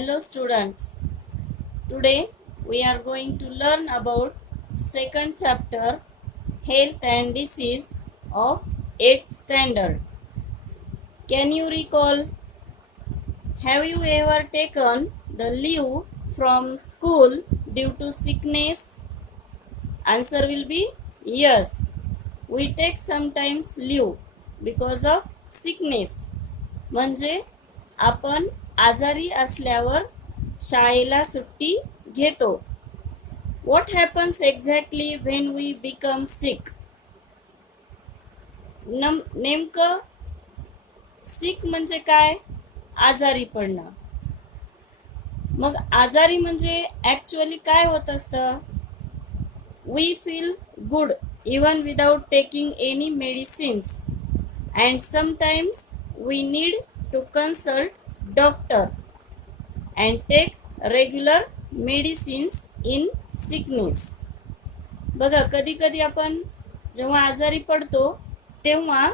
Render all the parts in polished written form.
Hello student. Today we are going to learn about second chapter Health and Disease of 8th standard. Can you recall? Have you ever taken the leave from school due to sickness? Answer will be yes. We take sometimes leave because of sickness. म्हणजे आपण आजारी असल्यावर शाळेला सुट्टी घेतो. What happens exactly when we become sick? नेमकं sick म्हणजे काय? आजारी पडणं. मग आजारी म्हणजे ॲक्च्युअली काय होत असतं? We feel good even without taking any medicines, and sometimes we need to consult doctor and take regular medicines in sickness. बघा, कधी कधी आपण जेव्हा आजारी पडतो तेव्हा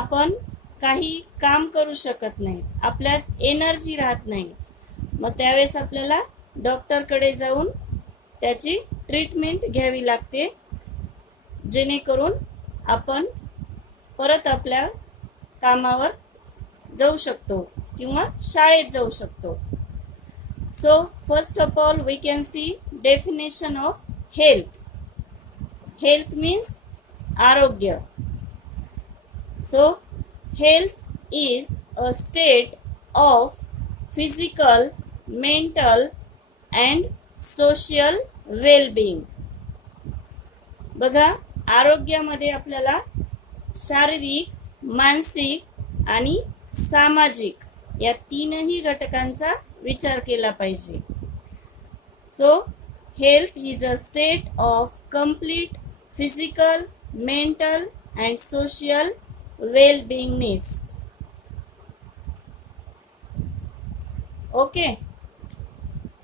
आपण काही काम करू शकत नाही, आपल्यात एनर्जी राहत नाही. मग त्यावेळेस आपल्याला डॉक्टरकडे जाऊन त्याची ट्रीटमेंट घ्यावी लागते, जेणेकरून आपण परत आपल्या कामावर जाऊ शकतो किंवा शाळेत जाऊ शकतो. So first of all we can see definition of health. Health means आरोग्य. So health is a state of physical, mental and social wellbeing. बघा, आरोग्यामध्ये आपल्याला शारीरिक, मानसिक आणि सामाजिक या तीनही घटकांचा विचार केला पाहिजे. So health is a state of complete physical, mental and social wellbeingness. Okay.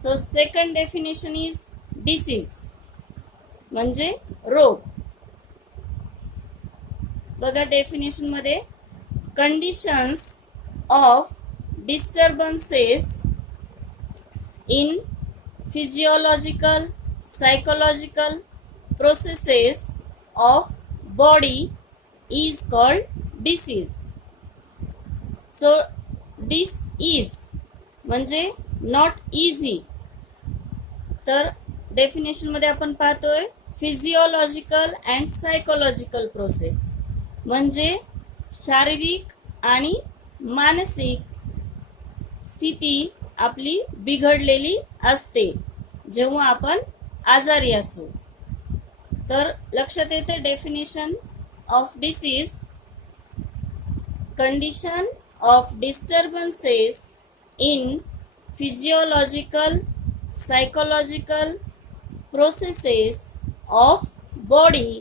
So second definition is disease, म्हणजे रोग. बघा, डेफिनेशन मध्ये conditions of disturbances in physiological, psychological processes of body is called disease. So disease म्हणजे not easy. तर definition मध्ये आपण पाहतोय physiological and psychological process, म्हणजे शारीरिक आणि मानसिक स्थिती आपली बिघडलेली असते जेव्हा आपण आजारी असू. तर लक्षात येते definition of disease: condition of disturbances in physiological, psychological processes of body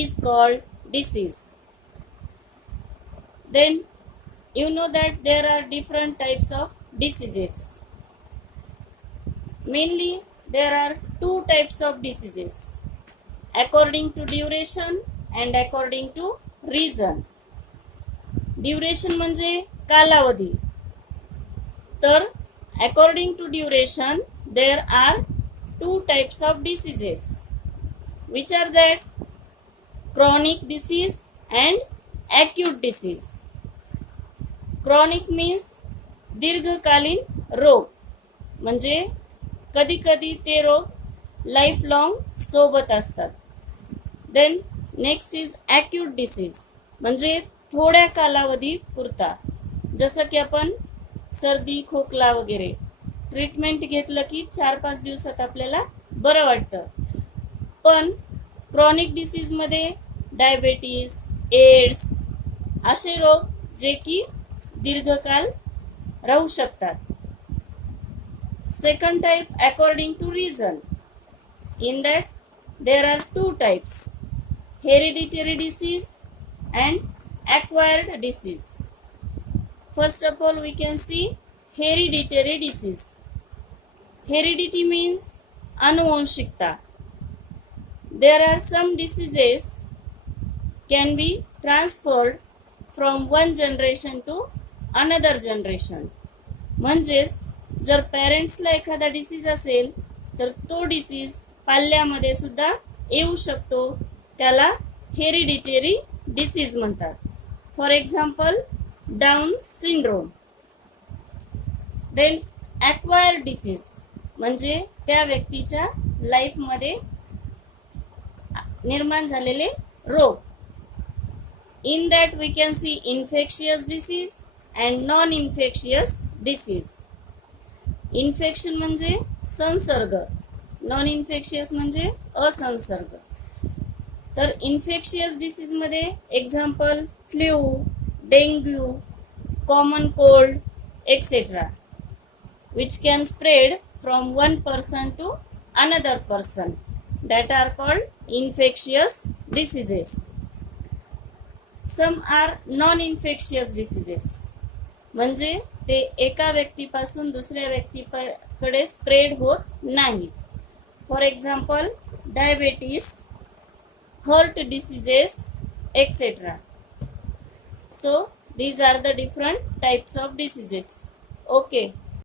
is called disease. Then you know that there are different types of diseases. Mainly there are two types of diseases according to duration and according to reason. Duration म्हणजे कालावधी. तर according to duration there are two types of diseases. Which are that? Chronic disease and acute disease. Chronic means दीर्घकालीन रोग, म्हणजे कधी कधी ते रोग लाईफ लॉंग सोबत असतात. Then next is acute disease, म्हणजे थोड्या कालावधी पुरता. जसं की आपण सर्दी, खोकला वगैरे ट्रीटमेंट घेतलं की 4-5 दिवसात आपल्याला बरं वाटतं. पण क्रॉनिक डिसीजमध्ये डायबेटीस, एड्स असे रोग जे की दीर्घकाल राहू शकतात. Second type according to reason. In that there are two types: hereditary disease and acquired disease. First of all we can see hereditary disease. Heredity means आनुवंशिकता. There are some diseases can be transferred from one generation to another generation. म्हणजेच जर पेरेंट्सला एखादा disease असेल तर तो disease पाल्यामध्ये सुद्धा येऊ शकतो, त्याला हेरिडिटरी डिसीज म्हणतात. For example Down syndrome. Then acquired disease म्हणजे त्या व्यक्तीच्या लाईफमध्ये निर्माण झालेले रोग. In that we can see infectious disease and non infectious disease. Infection म्हणजे संसर्ग, नॉन इन्फेक्शियस म्हणजे असंसर्ग. तर इन्फेक्शियस डिसीजमध्ये example flu, dengue, common cold etcetera, which can spread from one person to another person, that are called infectious diseases. Some are non-infectious diseases, म्हणजे ते एका व्यक्तीपासून दुसऱ्या व्यक्तीकडे स्प्रेड होत नाही. For example diabetes, heart diseases, etc. So these are the different types of diseases. Okay.